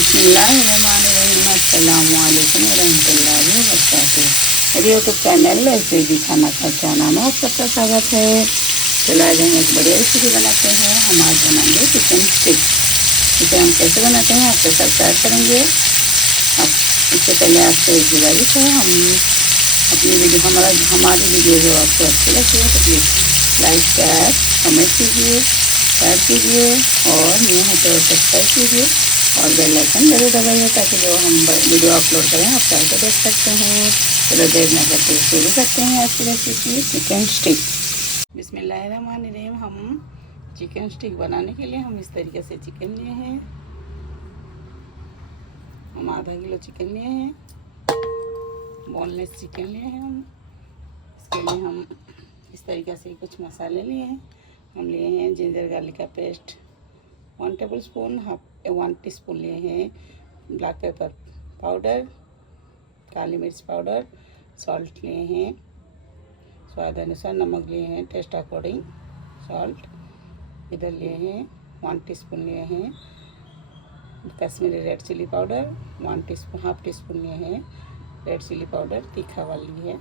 बिस्मिल्लाहिर्रहमानिर्रहीम, अस्सलामुअलैकुम वरहमतुल्लाहि वबरकातुहू। मेरे यूट्यूब चैनल ऐसे भी खाना खर्चाना में आप सबका स्वागत है। चलो आज हम एक बढ़िया रेसिपी बनाते हैं। हम आज बनाएंगे चिकन स्टिक। इसे हम कैसे बनाते हैं आपके साथ शेयर करेंगे। अब इससे पहले आपसे एक गुजारिश है, हम अपनी वीडियो हमारी वीडियो जो आपको अच्छी लगती है तो प्लीज़ लाइक शेयर कमेंट कीजिए, शेयर कीजिए और न्यू है तो सब्सक्राइब कीजिए और बेल आइकन जरूर दबाइए ताकि जो हम वीडियो अपलोड करें आप चाहे तो देख सकते हैं। चलो देर न करते शुरू करते हैं आज की रेसिपी चिकन स्टिक। बिस्मिल्लाहिर्रहमानिर्रहीम। हम चिकन स्टिक बनाने के लिए हम इस तरीके से चिकन लिए हैं। हम आधा किलो चिकन लिए हैं, बोनलेस चिकन लिए हैं। हम इसके लिए हम इस तरीके से कुछ मसाले लिए हैं। हम लिए हैं जिंजर गार्लिक का पेस्ट 1 टेबल स्पून, 1 टीस्पून लिए हैं ब्लैक पेपर पाउडर, काली मिर्च पाउडर, सॉल्ट लिए हैं स्वाद अनुसार, नमक लिए हैं टेस्ट अकॉर्डिंग सॉल्ट। इधर लिए हैं 1 टीस्पून लिए हैं Kashmiri red chilli powder, 1 teaspoon half teaspoon लिए हैं रेड चिली पाउडर तीखा वाली है।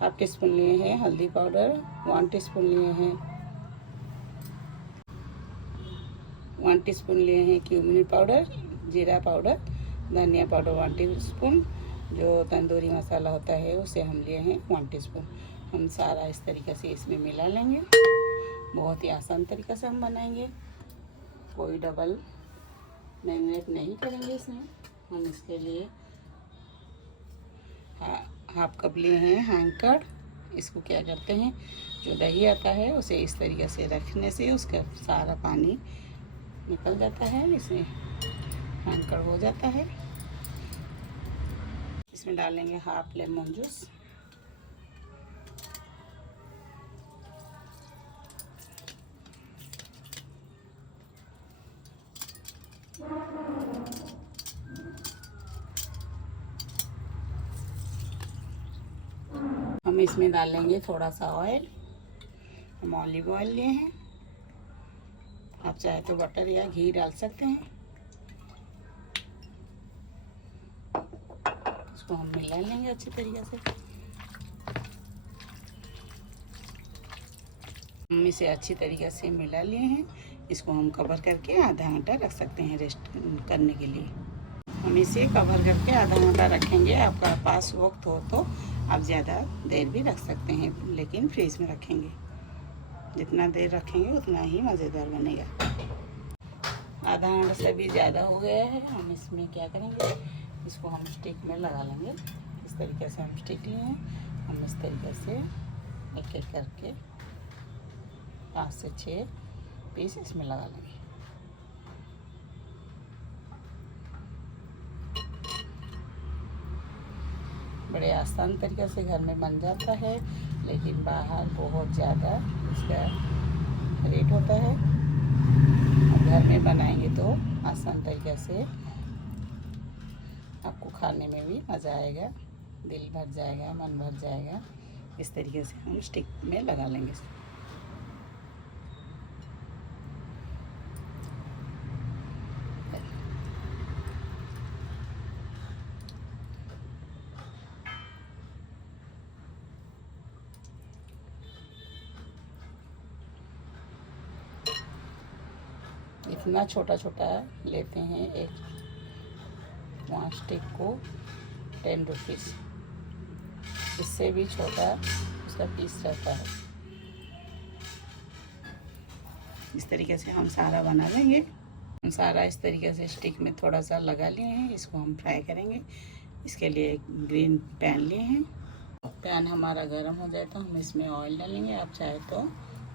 हाफ टी स्पून लिए हैं हल्दी पाउडर, 1 टीस्पून लिए हैं 1 टीस्पून लिए हैं क्यूमिन पाउडर, जीरा पाउडर, धनिया पाउडर 1 टीस्पून, जो तंदूरी मसाला होता है उसे हम लिए हैं 1 टीस्पून। हम सारा इस तरीके से इसमें मिला लेंगे। बहुत ही आसान तरीक़ा से हम बनाएंगे, कोई डबल मैरिनेट नहीं करेंगे इसमें। हम इसके लिए हाफ कप लिए हैं हैंकर। इसको क्या करते हैं, जो दही आता है उसे इस तरीके से रखने से उसका सारा पानी निकल जाता है, इसमें हैंकर हो जाता है। इसमें डालेंगे हाफ लेमन जूस, हम इसमें डालेंगे थोड़ा सा ऑयल। हम ऑलिव ऑयल लिए हैं, आप चाहे तो बटर या घी डाल सकते हैं। इसको हम मिला लेंगे अच्छी तरीके से। हम इसे अच्छी तरीके से मिला लिए हैं। इसको हम कवर करके आधा घंटा रख सकते हैं रेस्ट करने के लिए। हम इसे कवर करके आधा घंटा रखेंगे। आपका पास वक्त हो तो आप ज़्यादा देर भी रख सकते हैं, लेकिन फ्रीज में रखेंगे। जितना देर रखेंगे उतना ही मज़ेदार बनेगा। आधा घंटा से भी ज़्यादा हो गया है। हम इसमें क्या करेंगे, इसको हम स्टिक में लगा लेंगे। इस तरीके से हम स्टिक लिए हैं। हम इस तरीके से एक एक करके 5 से 6 पीस इसमें लगा लेंगे। बड़े आसान तरीके से घर में बन जाता है, लेकिन बाहर बहुत ज़्यादा इसका रेट होता है। अब घर में बनाएंगे तो आसान तरीके से आपको खाने में भी मज़ा आएगा, दिल भर जाएगा, मन भर जाएगा। इस तरीके से हम स्टिक में लगा लेंगे। इतना छोटा छोटा लेते हैं, एक 1 स्टिक को 10 रुपीज़। इससे भी छोटा उसका पीस रहता है। इस तरीके से हम सारा बना लेंगे। हम सारा इस तरीके से स्टिक में थोड़ा सा लगा लिए हैं। इसको हम फ्राई करेंगे। इसके लिए एक ग्रीन पैन लिए हैं। पैन हमारा गर्म हो जाए तो हम इसमें ऑयल डालेंगे। आप चाहे तो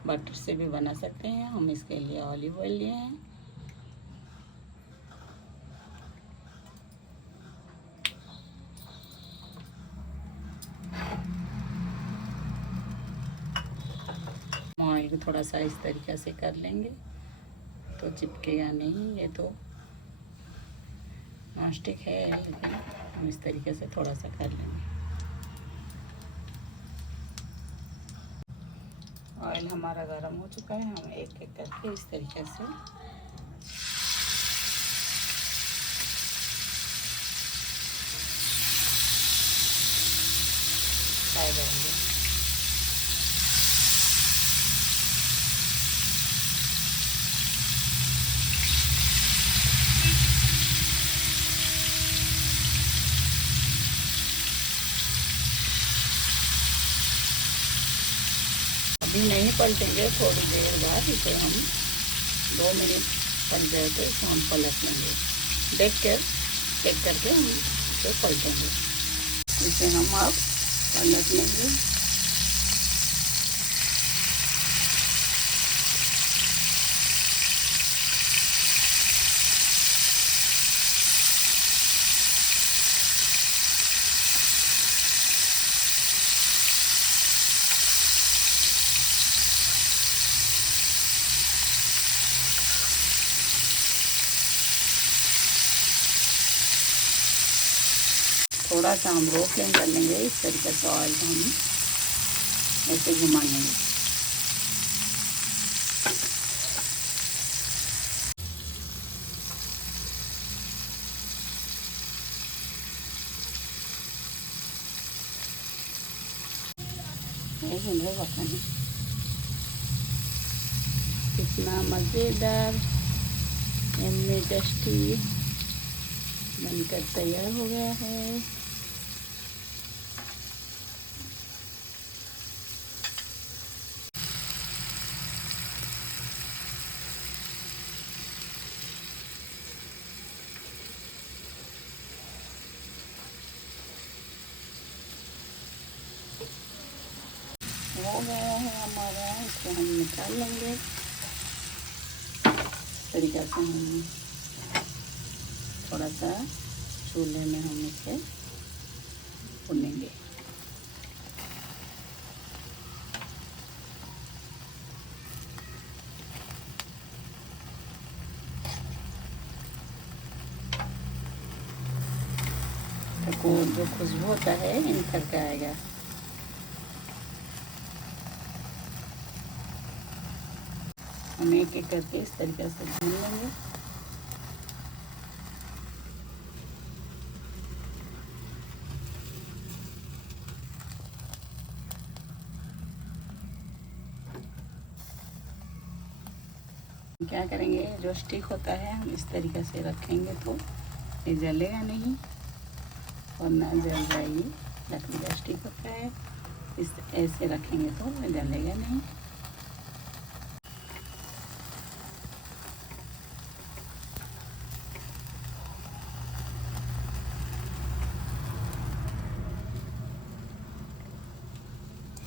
बटर से भी बना सकते हैं। हम इसके लिए ऑलिव ऑयल लिए हैं। ऑयल को थोड़ा सा इस तरीके से कर लेंगे तो चिपकेगा नहीं। ये तो नॉन स्टिक है, लेकिन हम इस तरीके से थोड़ा सा कर लेंगे। ऑयल हमारा गर्म हो चुका है। हम एक एक करके इस तरीके से करेंगे। अभी नहीं पलटेंगे, थोड़ी देर बाद इसे हम 2 मिनट पक जाए तो इसे हम पलट लेंगे। चेक करके हम इसे पलटेंगे। इसे हम अब पलट लेंगे। थोड़ा सा हम लो फ्लेम कर लेंगे। इस तरीके से ऑयल को हम ऐसे घुमा लेंगे। कितना मज़ेदार यम्मी टेस्टी बनकर तैयार हो गया है। हो गया है हमारा, इसको हम निकाल लेंगे। इस तरीके से हम थोड़ा सा चूल्हे में हम इसे भूनेंगे। तो जो खुशबू होता है इन करके आएगा। हम एक एक करके इस तरीके से भून लेंगे। क्या करेंगे, जो स्टिक होता है हम इस तरीके से रखेंगे तो ये जलेगा नहीं और ना जल जाएगी। लकड़ी का स्टिक होता है, इस ऐसे रखेंगे तो ये जलेगा नहीं।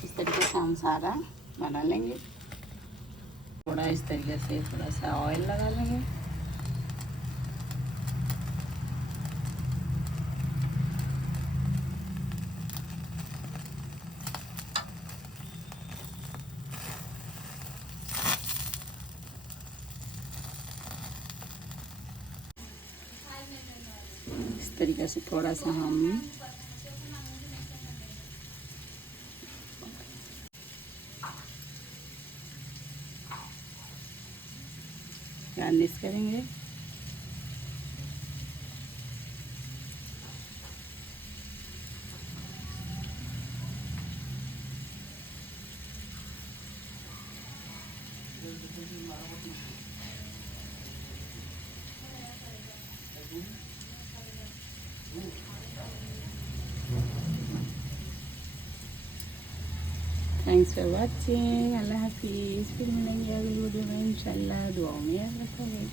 इस तरीके से हम सारा बना लेंगे। थोड़ा इस तरीके से थोड़ा सा ऑयल लगा लेंगे। इस तरीके से थोड़ा सा हम गार्निश करेंगे। Thanks for watching. अल्लाह हाफिज़। फिर मिलेंगे अगली वीडियो में इंशाल्लाह। दुआओं में याद रखेंगे।